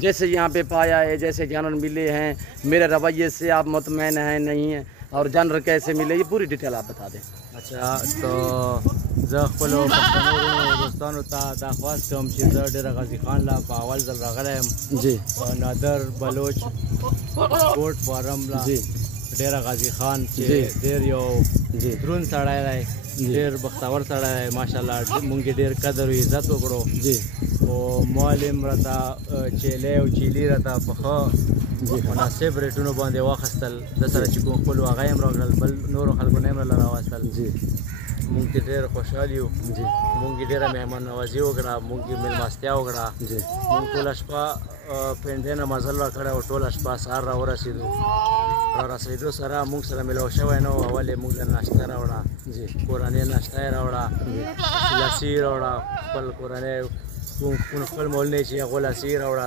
جیسے یہاں پہ پایا ہے، جیسے جانور ملے ہیں، میرے رویے سے آپ مطمئن ہیں نہیں ہیں، اور جانور کیسے ملے یہ پوری ڈیٹیل آپ بتا دیں. اچھا تو زه خپلو پښتنو دوستانو ته دا خواست کوم چې زه ډېره غازي خان لا په اول ځل راغلی یم. جی نادر بلوچ کوټ فارم لا جی ډېره غازي خان جی. چې ډېر یو جی دروند سړی دی، ډېر بختور سړی دی ماشاءالله. مونږ یې ډېر قدر او عزت وکړو. جی او مال یې راته چیلی او چیلي راته په ښه مناسب ریټونو باندې واخیستل. د سره چې کوم خپل هغه یې هم راکړل، بل نورو خلکو نه یې راله راوستل. جی مونږ ته ډېر خوشحال یو. جی مونږ یې ډېره مهمان نوازي وکړه، مونږ یې مېلمستیا وکړه. جی مونږ ټوله شپه پنډۍ نه مزل راکړی او ټوله شپه سهار راورسېدو. رارسېدو سره مونږ سره میلاو شوی نه و. اول یې مونږ له ناشته راوړه، جی کورنۍ ناشته یې راوړه، لسی یې راوړه، خپل کورنۍ کوم خپل مولنۍ چې هغو لسی یې راوړه،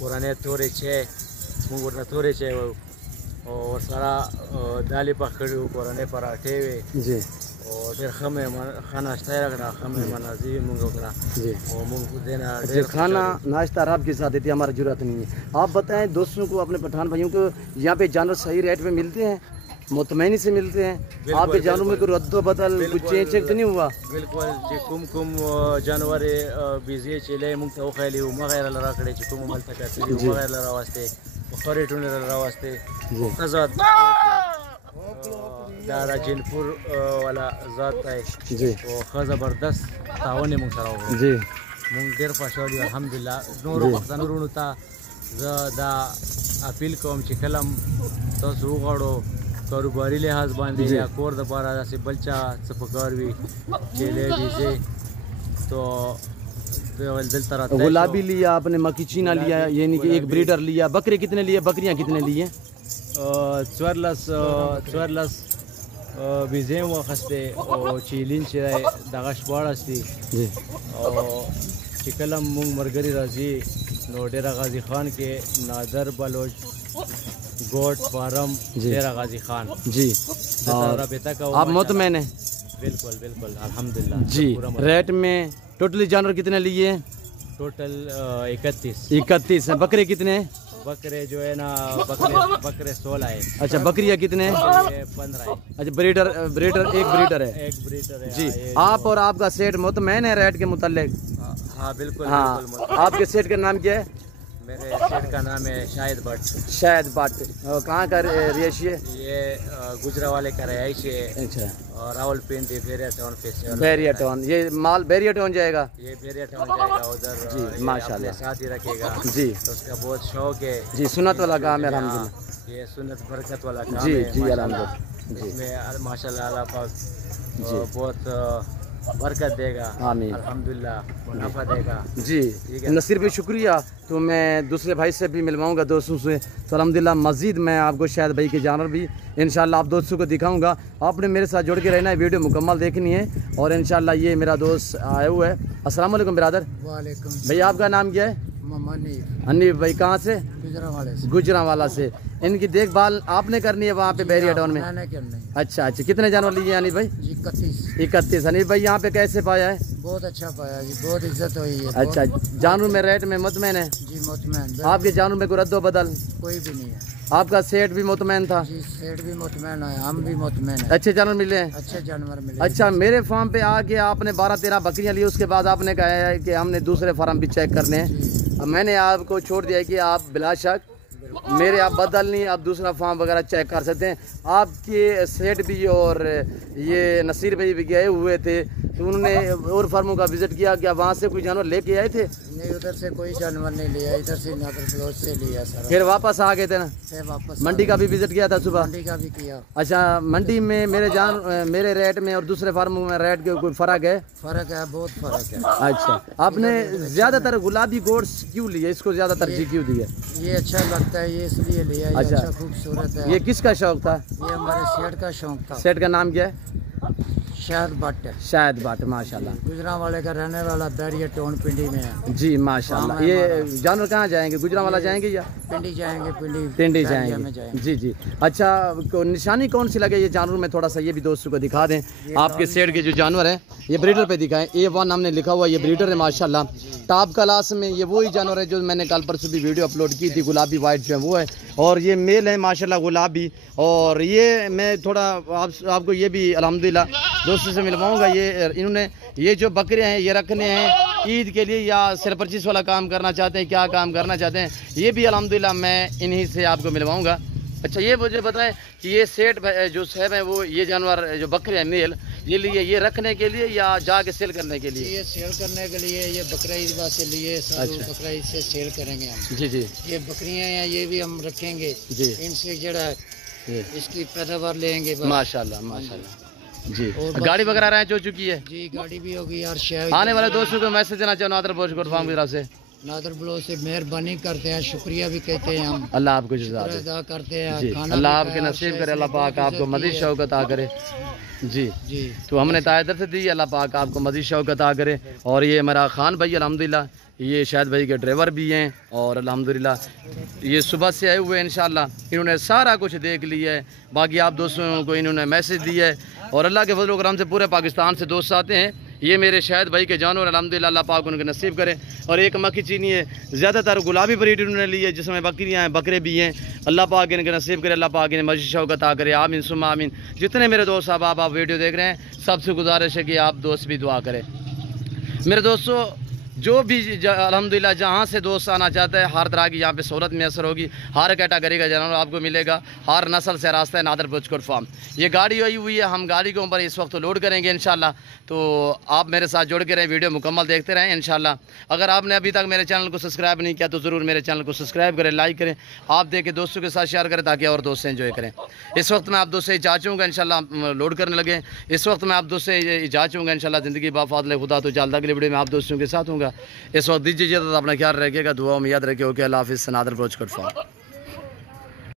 کورنۍ تورې چای، مونږ ورته تورې چای وایو، او ورسره دالې پخ کړي وو، کورنۍ پراټې وې، جی اور ډېر ښه ناشته یې راکړه، ښه مهماننوازي یې مونږ وکړه. جی اور مونږ دې نه جی ډېر کھانا ناشتہ آپ کے ساتھ دیتے ہیں، ہماری ضرورت نہیں ہے. آپ بتائیں دوستوں کو، اپنے پٹھان بھائیوں کو، یہاں پہ جانور صحیح ریٹ پہ ملتے ہیں، مطمئنی سے ملتے ہیں؟ آپ کے جانوروں میں کوئی رد و بدل کچھ چینج تو نہیں ہوا؟ بالکل چې کوم جانور بیزې چیلی مونږ ته وښیلي وو، مغه یې راله راکړی چې کوم هملته کتلي وو، مغه یې راله راوستې، په ښه ریټونو یې راله راوستې. ښه ذات دا راجنپور والا ذات دی، جی او ښه زبردست تعاون یې مونږ سره وکړو. جی مونږ ډېر خوشحال یو الحمدلله. نورو پښتنو وروڼو ته زه دا اپیل کوم چې کله هم تاسو وغواړو کاروباري لحاظ باندې یا کور دپاره داسې بل چا څه پکار وي، چیلې بیزې، تو دلته راتلی شو. گلابی لیا آپ نے، مکی چینا لیا، یعنی کہ ایک بریڈر لیا. بکرے کتنے لیے، بکریاں کتنے لیے؟ 14 بیزې مو واخیستې، او چیلین چې دی دغه 14 دي. جی او چې کله مونږ ملګري راځي نو ډېره غازي خان کې نادر بلوچ گوٹ فارم ډېره غازي خان جی دلته رابطه کوو. آپ مطمئن ہیں؟ بالکل بالکل الحمدللہ. جی ریٹ میں ٹوٹلی جانور کتنے لیے ہیں؟ ٹوٹل 31 31 ہیں. بکرے کتنے ہیں؟ بکرے جو ہے نا بکرے 16 ہے. اچھا بکریاں کتنے ہیں؟ 15 ہے. اچھا بریڈر ایک بریڈر ہے. ایک بریڈر ہے. جی آپ اور آپ کا سیٹ مطمئن ہے ریٹ کے متعلق؟ ہاں بالکل. ہاں آپ کے سیٹ کا نام کیا ہے؟ میرے سیٹ کا نام ہے شاہد بٹ. Shahid but. کہاں کا رہائشی ہے؟ یہ گجرا کا رہائشی ہے. اچھا راول پنڈی بیریا ٹاؤن پہ. بیریا ٹاؤن. یہ مال بیریا ٹاؤن جائے گا؟ یہ بیریا ٹاؤن جائے گا ادھر. جی ماشاءاللہ ساتھ ہی رکھے گا. جی تو اس کا بہت شوق ہے. جی سنت والا کام ہے الحمدللہ. یہ سنت برکت والا کام ہے. جی جی الحمدللہ. اس میں ماشاءاللہ اللہ پاک بہت برکت دے گا. آمین. الحمدللہ منافع دے گا. جی نصیر بھائی شکریہ. تو میں دوسرے بھائی سے بھی ملواؤں گا دوستوں سے. تو الحمدللہ مزید میں آپ کو شاید بھائی کے جانور بھی انشاءاللہ آپ دوستوں کو دکھاؤں گا. آپ نے میرے ساتھ جڑ کے رہنا ہے، ویڈیو مکمل دیکھنی ہے. اور انشاءاللہ یہ میرا دوست آیا ہوا ہے. السلام علیکم برادر. وعلیکم. بھائی آپ کا نام کیا ہے؟ حنیف بھائی. کہاں سے؟ گجرانوالا سے. ان کی دیکھ بھال آپ نے کرنی ہے وہاں پہ بیریا ٹاؤن میں؟ اچھا اچھا. کتنے جانور لیے حنیف بھائی؟ 31. حنیف بھائی یہاں پہ کیسے پایا ہے؟ بہت اچھا پایا جی، بہت عزت ہوئی ہے. اچھا جانور میں ریٹ میں مطمئن ہے؟ جی مطمئن. آپ کے جانور میں کوئی رد و بدل کوئی بھی نہیں ہے. آپ کا سیٹ بھی مطمئن تھا؟ جی سیٹ بھی مطمئن ہے، ہم بھی مطمئن ہیں. اچھے جانور ملے ہیں؟ اچھے جانور ملے. اچھا میرے فارم پہ آ کے آپ نے 12-13 بکریاں لی، اس کے بعد آپ نے کہا ہے کہ ہم نے دوسرے فارم بھی چیک کرنے ہیں. میں نے آپ کو چھوڑ دیا کہ آپ بلا شک میرے آپ بدل نہیں، آپ دوسرا فارم وغیرہ چیک کر سکتے ہیں. آپ کے سیٹ بھی اور یہ نصیر بھائی بھی گئے ہوئے تھے، تو انہوں نے اور فارموں کا وزٹ کیا. کیا وہاں سے کوئی جانور لے کے آئے تھے؟ نہیں ادھر سے کوئی جانور نہیں لیا، ادھر سے نادر بلوچ سے لیا سر. پھر واپس آ گئے تھے نا؟ واپس منڈی کا بھی وزٹ کیا تھا صبح؟ منڈی کا بھی کیا. اچھا منڈی میں میرے ریٹ میں اور دوسرے فارموں میں ریٹ کے کوئی فرق ہے؟ فرق ہے، بہت فرق ہے. اچھا آپ نے زیادہ تر گلابی گوٹس کیوں لیا، اس کو زیادہ ترجیح کیوں دی ہے؟ یہ اچھا لگتا ہے، یہ اس لیے لیا. یہ اچھا خوبصورت ہے. یہ کس کا شوق تھا؟ یہ ہمارے سیٹ کا شوق تھا. سیٹ کا نام کیا ہے؟ شاہد بٹ شاہد بٹ ماشاءاللہ گجرانوالے کا رہنے والا بیریا ٹون پنڈی میں ہے جی ماشاءاللہ یہ جانور کہاں جائیں گے گجرانوالا جائیں گے یا پنڈی جائیں گے پنڈی جائیں گے جی جی اچھا نشانی کون سی لگے یہ جانور میں تھوڑا سا یہ بھی دوستوں کو دکھا دیں آپ کے سیٹ کے جو جانور ہیں یہ بریڈر پہ دکھائیں A1 ہم نے لکھا ہوا یہ بریڈر ہے ماشاءاللہ ٹاپ کلاس میں یہ وہی جانور ہے جو میں نے کل پرسوں بھی ویڈیو اپلوڈ کی تھی گلابی وائٹ جو ہے وہ ہے اور یہ میل ہے ماشاءاللہ گلابی اور یہ میں تھوڑا آپ کو یہ بھی الحمدللہ دوستوں سے ملواؤں گا یہ انہوں نے یہ جو بکرے ہیں یہ رکھنے ہیں عید کے لیے یا سر پرچیز والا کام کرنا چاہتے ہیں کیا کام کرنا چاہتے ہیں یہ بھی الحمدللہ میں انہی سے آپ کو ملواؤں گا اچھا یہ مجھے بتائیں کہ یہ سیٹ جو صاحب ہیں وہ یہ جانور جو بکرے ہیں میل یہ لیے یہ رکھنے کے لیے یا جا کے سیل کرنے کے لیے یہ سیل کرنے کے لیے یہ بکرا عید واسطے لیے بکرا عید سے سیل کریں گے ہم جی جی یہ بکریاں ہیں یہ بھی ہم رکھیں گے جی ان سے جڑا اس کی پیداوار لیں گے ماشاءاللہ ماشاءاللہ جی گاڑی وغیرہ رینچ ہو چکی ہے جی گاڑی بھی ہوگی یار شہر آنے والے دوستوں کو میسج دینا چاہوں نادر بلوچ کوٹ فارم کی طرف سے نادر بلوچ سے مہربانی کرتے ہیں شکریہ بھی کہتے ہیں ہم اللہ آپ کو جزا دے ادا کرتے ہیں جی اللہ آپ کے نصیب کرے اللہ پاک آپ کو مزید شوق عطا کرے جی جی تو ہم نے تائیدر سے دی اللہ پاک آپ کو مزید شوق عطا کرے اور یہ میرا خان بھائی الحمدللہ یہ شاہد بھائی کے ڈرائیور بھی ہیں اور الحمدللہ یہ صبح سے آئے ہوئے انشاءاللہ انہوں نے سارا کچھ دیکھ لیا ہے باقی آپ دوستوں کو انہوں نے میسج دیا ہے اور اللہ کے فضل و کرم سے پورے پاکستان سے دوست آتے ہیں یہ میرے شاہد بھائی کے جانور الحمدللہ اللہ پاک ان کے نصیب کرے اور ایک مکھی چینی ہے زیادہ تر گلابی بریڈ انہوں نے لی ہے جس میں بکریاں ہیں بکرے بھی ہیں اللہ پاک ان کے نصیب کرے اللہ پاک انہیں مزید شوق عطا کرے آمین ثم آمین جتنے میرے دوست آپ ویڈیو دیکھ رہے ہیں سب سے گزارش ہے کہ آپ دوست بھی دعا کریں میرے دوستوں جو بھی الحمدللہ جہاں سے دوست آنا چاہتا ہے ہر طرح کی یہاں پہ سہولت میسر ہوگی ہر کیٹاگری کا جانور آپ کو ملے گا ہر نسل سے راستہ ہے نادر بلوچ کوٹ فارم یہ گاڑی آئی ہوئی ہے ہم گاڑی کے اوپر اس وقت لوڈ کریں گے انشاءاللہ تو آپ میرے ساتھ جڑ کے رہیں ویڈیو مکمل دیکھتے رہیں انشاءاللہ اگر آپ نے ابھی تک میرے چینل کو سبسکرائب نہیں کیا تو ضرور میرے چینل کو سبسکرائب کریں لائک کریں آپ دیکھ کے دوستوں کے ساتھ شیئر کریں تاکہ اور دوست انجوائے کریں اس وقت میں آپ دوست سے اجازت چاہوں گا انشاءاللہ لوڈ کرنے لگے اس وقت میں آپ دوست سے اجازت چاہوں گا انشاءاللہ زندگی با فضل خدا تو جلد اگلی ویڈیو میں آپ دوستوں کے ساتھ ہوں گا اس وقت دیجیے اپنا خیال رکھیے گا دعاؤں میں یاد رکھیے اوکے اللہ حافظ نادر بلوچ کوٹ فارم